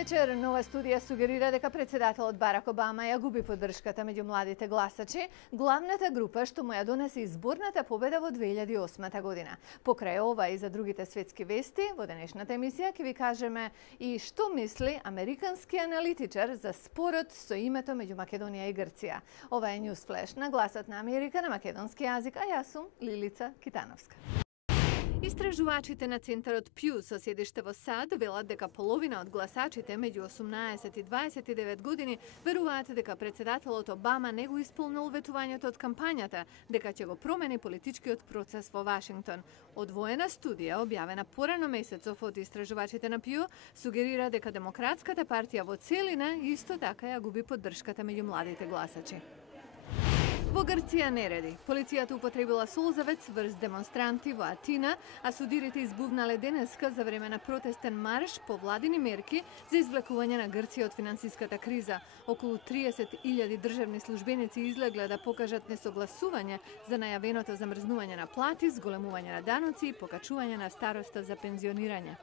вечер. Нова студија сугерира дека председателот Барак Обама ја губи поддршката меѓу младите гласачи, главната група што му ја донесе изборната победа во 2008 година. Покрај ова и за другите светски вести, во денешната емисија ќе ви кажеме и што мисли американски аналитичар за спорот со името меѓу Македонија и Грција. Ова е News Flash на Гласот на Америка на македонски јазик, а јас сум Лилица Китановска. Истражувачите на Центарот Пју со седиште во САД велат дека половина од гласачите меѓу 18 и 29 години веруваат дека председателот Обама не го исполнил ветувањето од кампањата, дека ќе го промени политичкиот процес во Вашингтон. Одвоена студија, објавена порано месецов од истражувачите на Пју, сугерира дека Демократската партија во целина исто така ја губи поддршката меѓу младите гласачи. Во Грција нереди. Полицијата употребила солзавец врз демонстранти во Атина, а судирите избувнале денеска за време на протестен марш по владини мерки за извлекување на Грција од финансиската криза. Околу 30.000 државни службеници излегле да покажат несогласување за најавеното замрзнување на плати, зголемување на даноци и покачување на староста за пензионирање.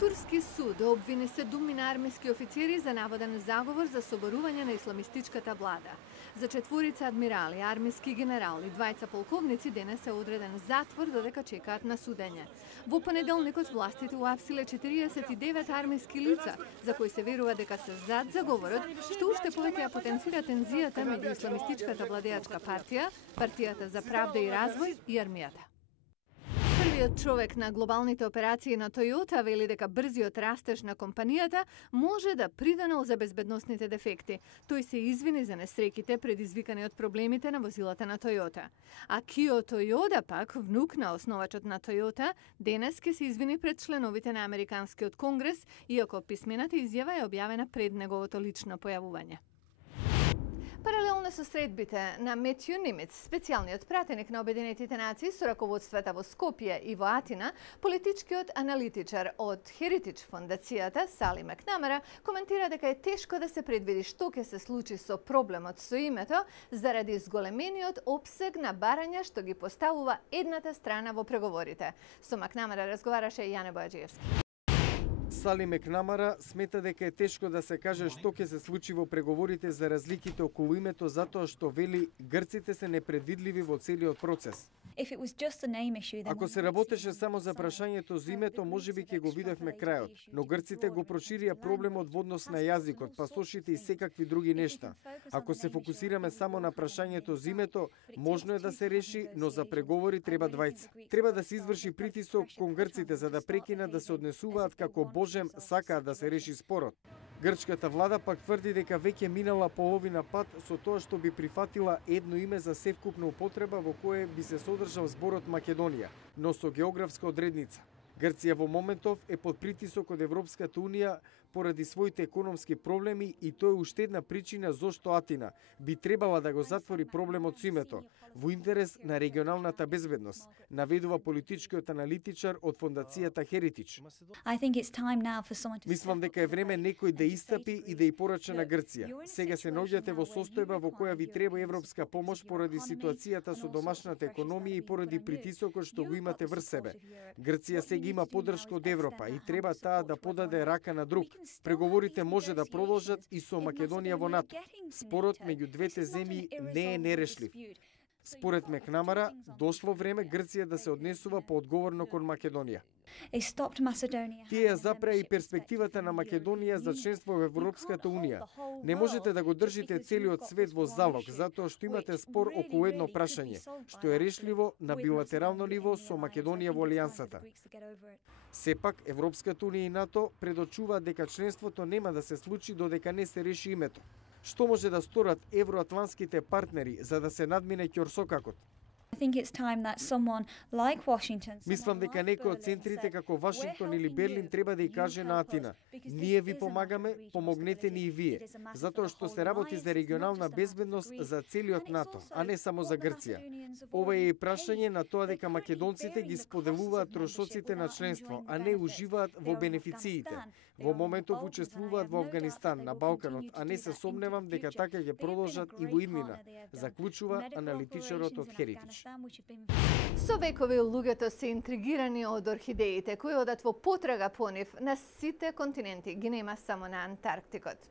Турски суд обвини 7 армиски офицери за наводен заговор за соборување на исламистичката влада. За 4 адмирали, армиски генерал и 2 полковници денес е одреден затвор додека чекаат на судење. Во понеделникот властите уапсиле 49 армиски лица, за кои се верува дека се зад заговорот, што уште повеќе ја потенцира тензијата меѓу исламистичката владеачка партија, Партијата за правда и развој и армијата. Првиот човек на глобалните операции на Toyota вели дека брзиот растеж на компанијата може да приданел за безбедносните дефекти. Тој се извини за несреќите предизвикани од проблемите на возилата на Toyota. А Кио Тојода пак, внук на основачот на Toyota, денес ќе се извини пред членовите на Американскиот конгрес, иако писмената изјава е објавена пред неговото лично појавување. Паралелно со средбите на Метју Нимец, специјалниот пратеник на Обединетите нации со раководствата во Скопје и во Атина, политичкиот аналитичар од Heritage фондацијата Сали Макнамара коментира дека е тешко да се предвиди што ќе се случи со проблемот со името заради зголемениот опсег на барања што ги поставува едната страна во преговорите. Со Макнамара разговараше Јане Бојаджиевски. Сали Макнамара смета дека е тешко да се каже што ќе се случи во преговорите за разликите околу името затоа што вели грците се непредвидливи во целиот процес. Ако се работеше само за прашањето за името, можеби ќе го видевме крајот, но грците го проширија проблемот во однос на јазикот, пасошите и секакви други нешта. Ако се фокусираме само на прашањето за името, можно е да се реши, но за преговори треба двајца. Треба да се изврши притисок кон грците за да прекинат да се однесуваат како Божем сакаат да се реши спорот. Грчката влада пак тврди дека веќе минала половина пат со тоа што би прифатила едно име за севкупна употреба во кое би се содржал зборот Македонија, но со географска одредница. Грција во моментов е под притисок од Европската Унија поради своите економски проблеми и тоа е уште една причина зошто Атина би требала да го затвори проблемот со името, во интерес на регионалната безбедност, наведува политичкиот аналитичар од фондацијата Heritage. Мислам дека е време некој да истапи и да ја порача на Грција. Сега се наоѓате во состојба во која ви треба европска помош поради ситуацијата со домашната економија и поради притисокот што го имате врз себе. Грција сега има поддршка од Европа и треба таа да подаде рака на друг. Преговорите може да продолжат и со Македонија во НАТО. Спорот меѓу двете земји не е нерешлив. Според Макнамара, дошло време Грција да се однесува поодговорно кон Македонија. Тие ја запреа и перспективата на Македонија за членство во Европската Унија. Не можете да го држите целиот свет во залог, затоа што имате спор околу едно прашање, што е решливо на билатерално ниво со Македонија во алијансата. Сепак, Европската Унија и НАТО предочуваат дека членството нема да се случи додека не се реши името. Што може да сторат евроатлантските партнери за да се надмине ќорсокакот? Мислам дека некој од центрите како Вашингтон или Берлин треба да ја каже на Атина: ние ви помагаме, помогнете ни и вие, затоа што се работи за регионална безбедност за целиот НАТО, а не само за Грција. Ова е и прашање на тоа дека македонците ги споделуваат трошоците на членство, а не уживаат во бенефициите. Во моментов учествуваат во Афганистан, на Балканот, а не се сомневам дека така ќе продолжат и во иднина, заклучува аналитичарот од Heritage. Со векови луѓето се интригирани од орхидеите, кои одат во потрага по нив на сите континенти, ги нема само на Антарктикот.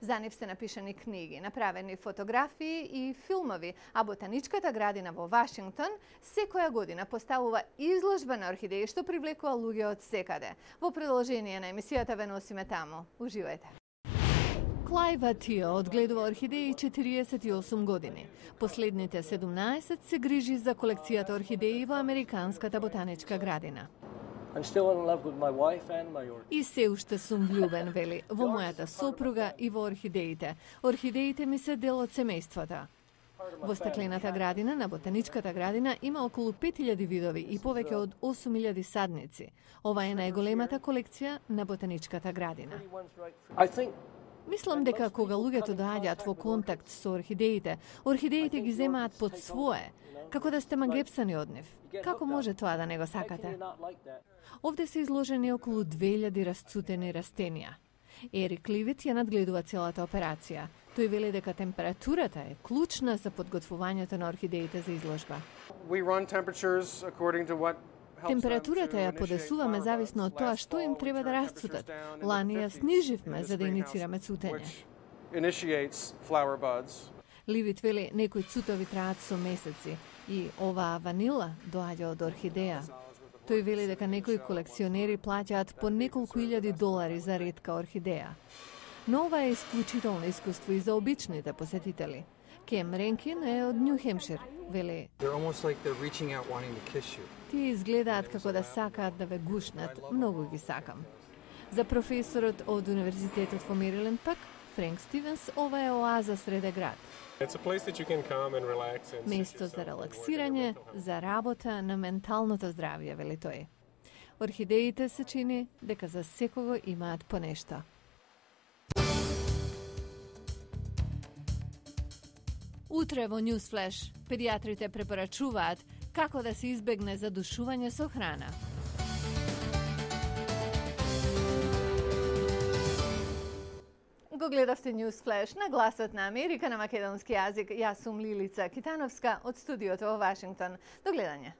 За нив се напишани книги, направени фотографии и филмови, а Ботаничката градина во Вашингтон секоја година поставува изложба на орхидеи што привлекува луѓе од секаде. Во продолжение на емисијата ве носиме таму. Уживајте. Клајв Атио одгледува орхидеи 48 години. Последните 17 се грижи за колекцијата орхидеи во Американската ботаничка градина. И се уште сум влюбен, вели, во мојата сопруга и во орхидеите. Орхидеите ми се дел од семејството. Во стеклената градина на Ботаничката градина има околу 5000 видови и повеќе од 8000 садници. Ова е најголемата колекција на Ботаничката градина. Мислам дека кога луѓето доаѓаат во контакт со орхидеите, орхидеите ги земаат под свое, како да сте магепсани од нив. Како може тоа да не го сакате? Овде се изложени околу 2000 расцутени растенија. Ерик Ливит ја надгледува целата операција. Тој вели дека температурата е клучна за подготвувањето на орхидеите за изложба. Температурата ја подесуваме зависно од тоа што им треба да расцутат. Лани ја сниживме за да иницираме цутење. Ливит вели некои цутови траат со месеци и оваа ванила доаѓа од орхидеја. Тој вели дека некои колекционери плаќаат по неколку илјади долари за ретка орхидеја. Но ова е исклучително искуство и за обичните посетители. Кем Ренкин е од Нью Хемшир, вели. Тие изгледаат како да сакаат да ве гушнат, многу ги сакам. За професорот од Универзитетот во Мериленд пак, Френк Стивенс, ова е оаза среде град. Место за релаксирање, за работа на менталното здравје, вели тој. Орхидеите се чини дека за секого имаат по нешто. Утре во Newsflash педиатрите препорачуваат како да се избегне задушување со храна. Го гледавте Newsflash на Гласот на Америка на македонски јазик. Јас сум Лилица Китановска од студиото во Вашингтон. До гледање.